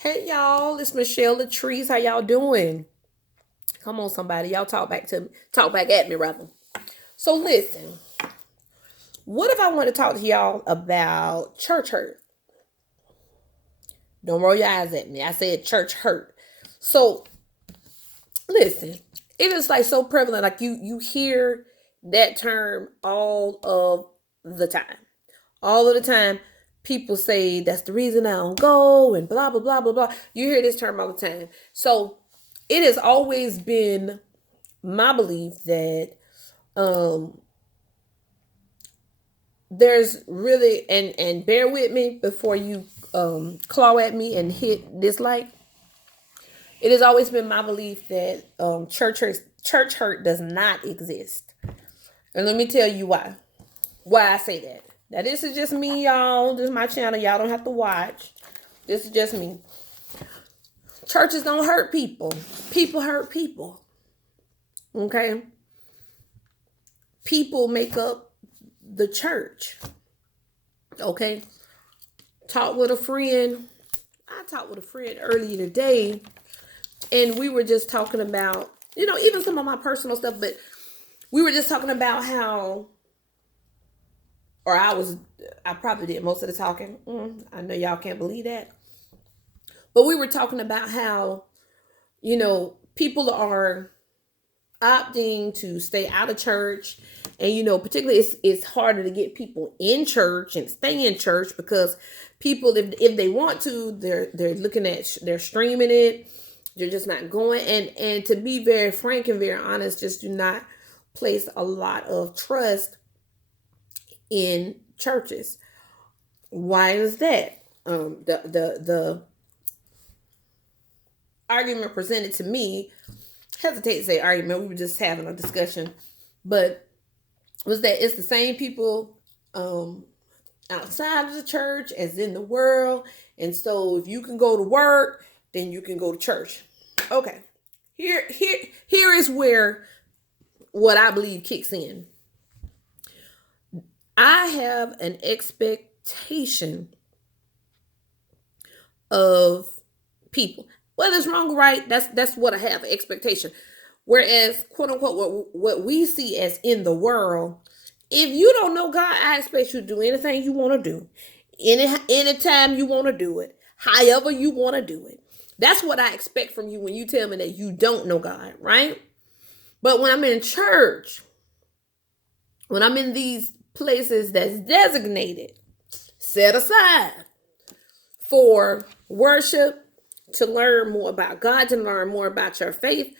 Hey y'all, it's Ms.Chelle the Trees. How y'all doing? Come on, somebody. Y'all talk back at me rather. So listen, what if I want to talk to y'all about church hurt? Don't roll your eyes at me. I said church hurt. So listen, it is like so prevalent. Like you hear that term all of the time. All of the time, people say that's the reason I don't go and blah blah blah blah blah. You hear this term all the time. So it has always been my belief that um there's really and bear with me before you claw at me and hit dislike. It has always been my belief that church hurt does not exist. And let me tell you why I say that. Now this is just me, y'all. This is my channel. Y'all don't have to watch. This is just me. Churches don't hurt people. People hurt people. Okay? People make up the church. Okay? Talked with a friend. I talked with a friend earlier today, and we were just talking about, even some of my personal stuff, but we were just talking about how, or I probably did most of the talking. I know y'all can't believe that. But we were talking about how, people are opting to stay out of church. And, particularly it's harder to get people in church and stay in church because people, if they want to, they're looking at, they're streaming it. They're just not going. And to be very frank and very honest, just do not place a lot of trust in churches. Why is that? The argument presented to me, hesitate to say argument, we were just having a discussion, but was that it's the same people outside of the church as in the world. And so if you can go to work, then you can go to church. Okay. Here is where what I believe kicks in. I have an expectation of people. Whether it's wrong or right, that's what I have, an expectation. Whereas, quote unquote, what we see as in the world, if you don't know God, I expect you to do anything you want to do, anytime you want to do it, however you want to do it. That's what I expect from you when you tell me that you don't know God, right? But when I'm in church, when I'm in these places that's designated, set aside for worship, to learn more about God, to learn more about your faith,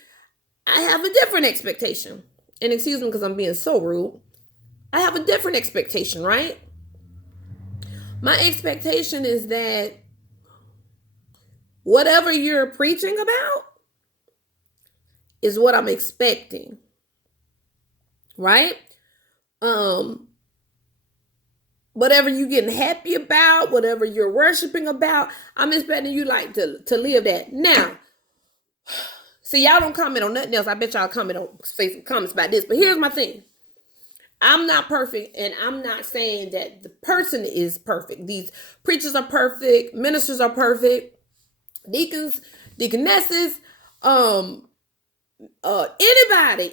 I have a different expectation. And excuse me because I'm being so rude. I have a different expectation, right? My expectation is that whatever you're preaching about is what I'm expecting. Right? Whatever you're getting happy about, whatever you're worshiping about, I'm expecting you like to live that. Now, see, y'all don't comment on nothing else. I bet y'all comment on Facebook comments about this. But here's my thing. I'm not perfect, and I'm not saying that the person is perfect. These preachers are perfect, ministers are perfect, deacons, deaconesses,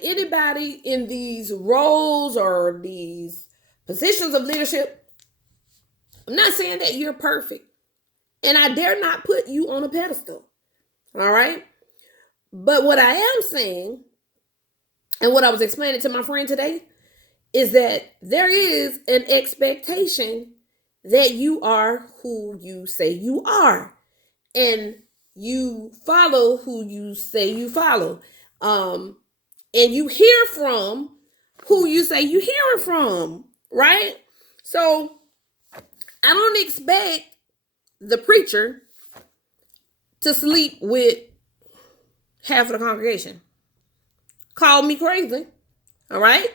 anybody in these roles or these positions of leadership. I'm not saying that you're perfect, and I dare not put you on a pedestal. All right. But what I am saying, and what I was explaining to my friend today, is that there is an expectation that you are who you say you are. And you follow who you say you follow. And you hear from who you say you hearing from, right? So I don't expect the preacher to sleep with half of the congregation. Call me crazy, all right?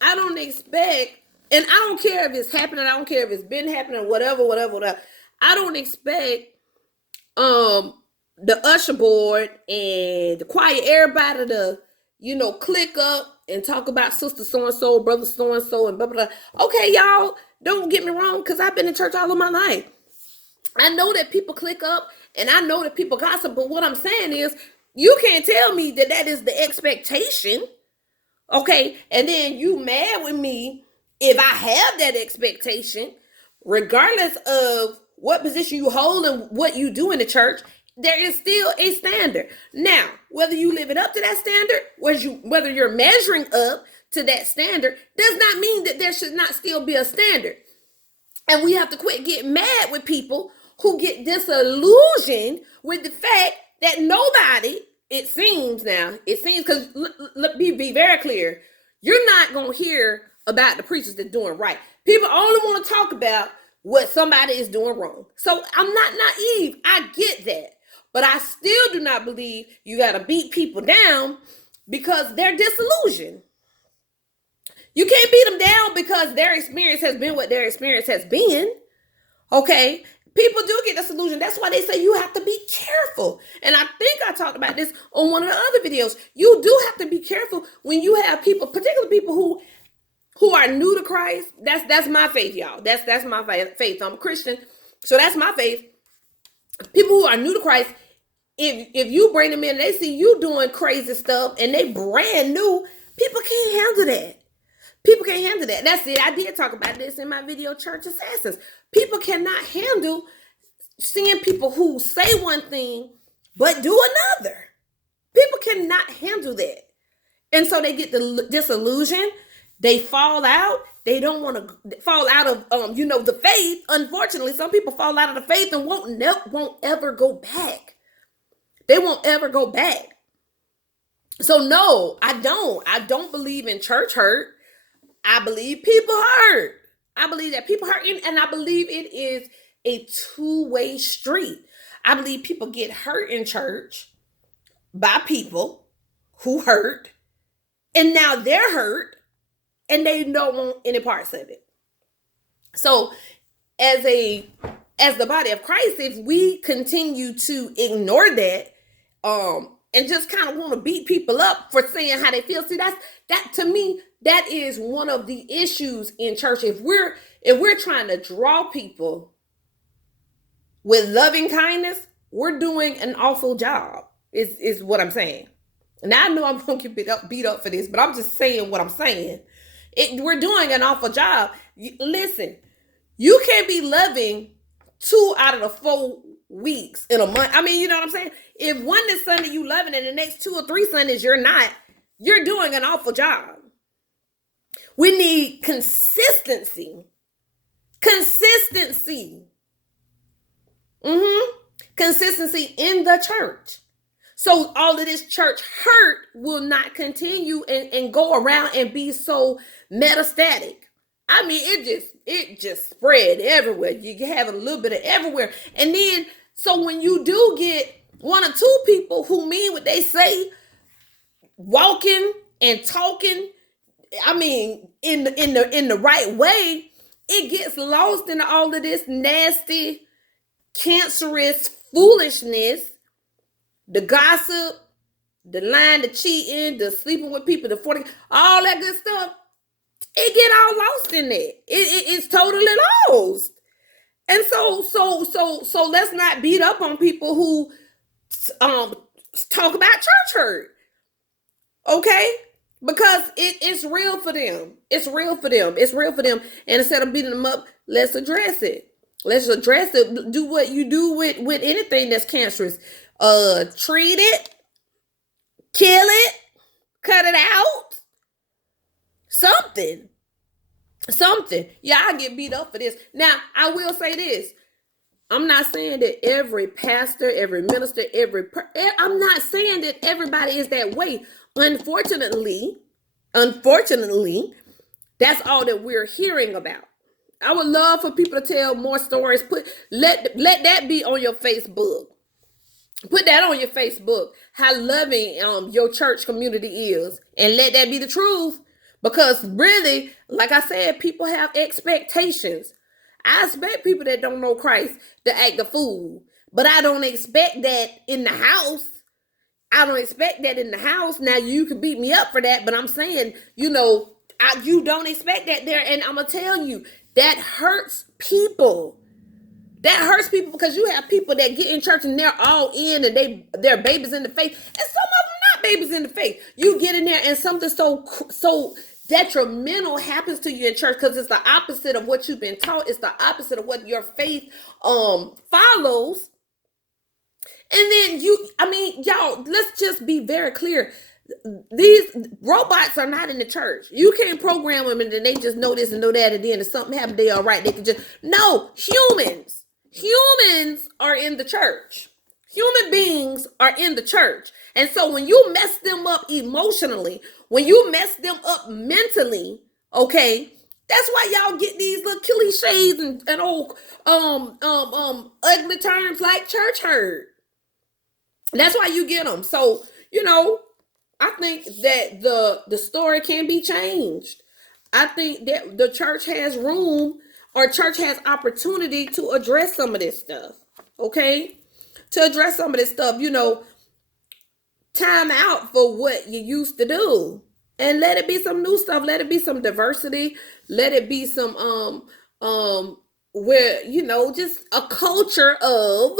I don't expect, and I don't care if it's happening, I don't care if it's been happening, whatever. I don't expect the usher board and the choir, everybody to, click up and talk about sister so-and-so, brother so-and-so, and blah, blah, blah. Okay, y'all, don't get me wrong, because I've been in church all of my life. I know that people click up and I know that people gossip, but what I'm saying is, you can't tell me that that is the expectation. Okay. And then you mad with me if I have that expectation, regardless of what position you hold and what you do in the church. There is still a standard. Now, whether you live it up to that standard, whether you're measuring up to that standard, does not mean that there should not still be a standard. And we have to quit getting mad with people who get disillusioned with the fact that nobody, it seems, because be very clear, you're not going to hear about the preachers that are doing right. People only want to talk about what somebody is doing wrong. So I'm not naive. I get that. But I still do not believe you got to beat people down because they're disillusioned. You can't beat them down because their experience has been what their experience has been. Okay? People do get disillusioned. That's why they say you have to be careful. And I think I talked about this on one of the other videos. You do have to be careful when you have people, particularly people who are new to Christ. That's my faith, y'all. That's my faith. I'm a Christian. So that's my faith. People who are new to Christ, if you bring them in and they see you doing crazy stuff and they brand new, people can't handle that. People can't handle that. That's it. I did talk about this in my video, Church Assassins. People cannot handle seeing people who say one thing but do another. People cannot handle that. And so they get disillusioned. They fall out. They don't want to fall out of the faith. Unfortunately, some people fall out of the faith and won't ever go back. They won't ever go back. So no, I don't believe in church hurt. I believe people hurt. I believe that people hurt, and I believe it is a two-way street. I believe people get hurt in church by people who hurt, and now they're hurt, and they don't want any parts of it. So, as the body of Christ, if we continue to ignore that, and just kind of want to beat people up for saying how they feel, see, that to me, that is one of the issues in church. If we're trying to draw people with loving kindness, we're doing an awful job, is what I'm saying. Now I know I'm going to get beat up for this, but I'm just saying what I'm saying. We're doing an awful job. Listen, you can't be loving 2 out of the 4 weeks in a month. I mean, you know what I'm saying? If one is Sunday you loving and the next 2 or 3 Sundays you're not, you're doing an awful job. We need consistency. Consistency in the church. So all of this church hurt will not continue and go around and be so metastatic. I mean, it just spread everywhere. You have a little bit of everywhere. And then, so when you do get 1 or 2 people who mean what they say, walking and talking, I mean, in the right way, it gets lost in all of this nasty, cancerous foolishness, the gossip, the lying, the cheating, the sleeping with people, the 40, all that good stuff. It get all lost in there. It's totally lost. And so let's not beat up on people who talk about church hurt. Okay? Because it's real for them. It's real for them. It's real for them. And instead of beating them up, let's address it. Let's address it. Do what you do with anything that's cancerous. Treat it, kill it, cut it out. Something. Yeah, I get beat up for this. Now, I will say this. I'm not saying that every pastor, every minister, I'm not saying that everybody is that way. Unfortunately, that's all that we're hearing about. I would love for people to tell more stories. Let that be on your Facebook. Put that on your Facebook, how loving your church community is, and let that be the truth. Because really, like I said, people have expectations. I expect people that don't know Christ to act a fool, but I don't expect that in the house. Now, you could beat me up for that, but I'm saying, you don't expect that there. And I'm going to tell you, that hurts people. That hurts people because you have people that get in church and they're all in and they're babies in the faith. And some of them not babies in the faith. You get in there and something so detrimental happens to you in church because it's the opposite of what you've been taught. It's the opposite of what your faith follows. And then y'all, let's just be very clear. These robots are not in the church. You can't program them and then they just know this and know that, and then if something happens, they all right. They can just no. Humans are in the church. Human beings are in the church. And so when you mess them up emotionally, when you mess them up mentally, okay, that's why y'all get these little cliches and old ugly terms like church hurt. That's why you get them. So, I think that the story can be changed. I think that the church has room or church has opportunity to address some of this stuff. Okay? To address some of this stuff, time out for what you used to do. And let it be some new stuff. Let it be some diversity. Let it be some where, just a culture of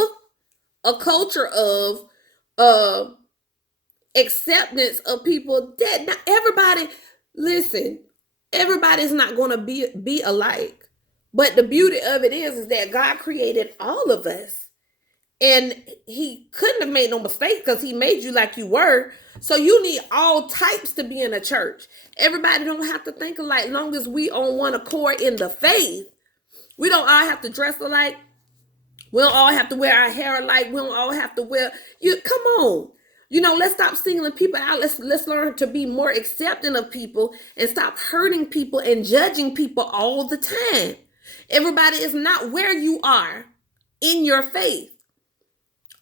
acceptance of people that not everybody, listen, everybody's not going to be alike. But the beauty of it is that God created all of us. And he couldn't have made no mistake because he made you like you were. So you need all types to be in a church. Everybody don't have to think alike. Long as we on one accord in the faith. We don't all have to dress alike. We don't all have to wear our hair alike. We don't all have to wear come on. Let's stop singling people out. Let's learn to be more accepting of people and stop hurting people and judging people all the time. Everybody is not where you are in your faith.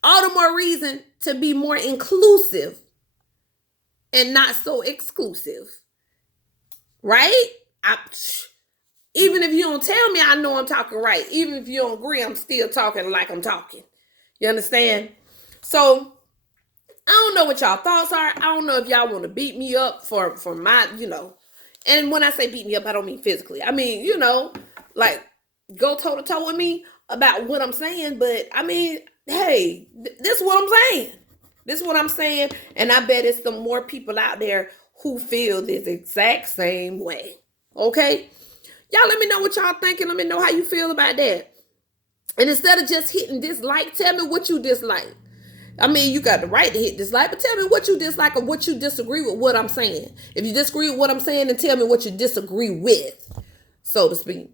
All the more reason to be more inclusive and not so exclusive. Right? Even if you don't tell me, I know I'm talking right. Even if you don't agree, I'm still talking like I'm talking. You understand? So, I don't know what y'all thoughts are. I don't know if y'all want to beat me up for my, And when I say beat me up, I don't mean physically. I mean, like go toe to toe with me about what I'm saying. But I mean, hey, this is what I'm saying. This is what I'm saying. And I bet it's some more people out there who feel this exact same way. Okay? Y'all let me know what y'all thinking. Let me know how you feel about that. And instead of just hitting dislike, tell me what you dislike. I mean, you got the right to hit dislike, but tell me what you dislike or what you disagree with what I'm saying. If you disagree with what I'm saying, then tell me what you disagree with, so to speak.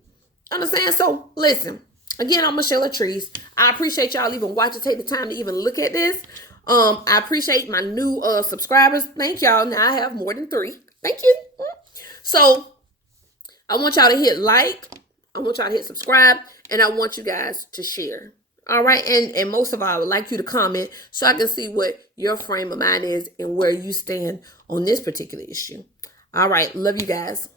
Understand? So, listen. Again, I'm Ms.Chelle Trees. I appreciate y'all even watching, take the time to even look at this. I appreciate my new subscribers. Thank y'all. Now I have more than 3. Thank you. So, I want y'all to hit like. I want y'all to hit subscribe. And I want you guys to share. All right. And most of all, I would like you to comment so I can see what your frame of mind is and where you stand on this particular issue. All right. Love you guys.